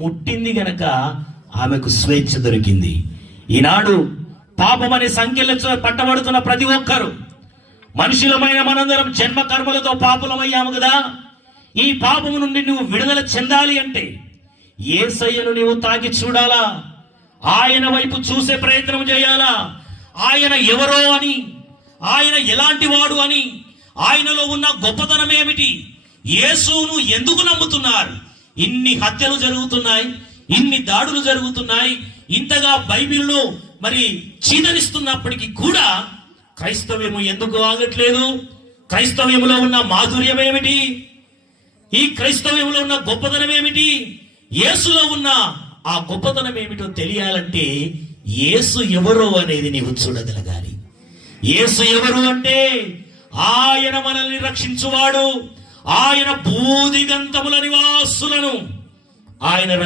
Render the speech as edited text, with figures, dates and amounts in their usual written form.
ముట్టింది గనక ఆమెకు స్వేచ్ఛ దొరికింది. ఈనాడు పాపం అనే సంఖ్యలతో పట్టబడుతున్న ప్రతి ఒక్కరు, మనుషులమైన మనందరం జన్మ కర్మలతో పాపులమయ్యాము కదా. ఈ పాపము నుండి నువ్వు విడుదల చెందాలి అంటే యేసయ్యను నీవు తాకి చూడాలా, ఆయన వైపు చూసే ప్రయత్నం చేయాలా. ఆయన ఎవరో అని, ఆయన ఎలాంటి వాడు అని, ఆయనలో ఉన్న గొప్పతనం ఏమిటి, యేసును ఎందుకు నమ్ముతున్నారు, ఇన్ని హత్యలు జరుగుతున్నాయి, ఇన్ని దాడులు జరుగుతున్నాయి, ఇంతగా బైబిల్ను మరి చీదరిస్తున్నప్పటికీ కూడా క్రైస్తవ్యము ఎందుకు ఆగట్లేదు? క్రైస్తవ్యములో ఉన్న మాధుర్యం ఏమిటి? ఈ క్రైస్తవ్యంలో ఉన్న గొప్పతనం ఏమిటి? యేసులో ఉన్న ఆ గొప్పతనం ఏమిటో తెలియాలంటే యేసు ఎవరో అనేది నీవు చూడగలగాలి. యేసు ఎవరు అంటే ఆయన మనల్ని రక్షించువాడు. ఆయన భూదిగంతముల నివాసులను ఆయన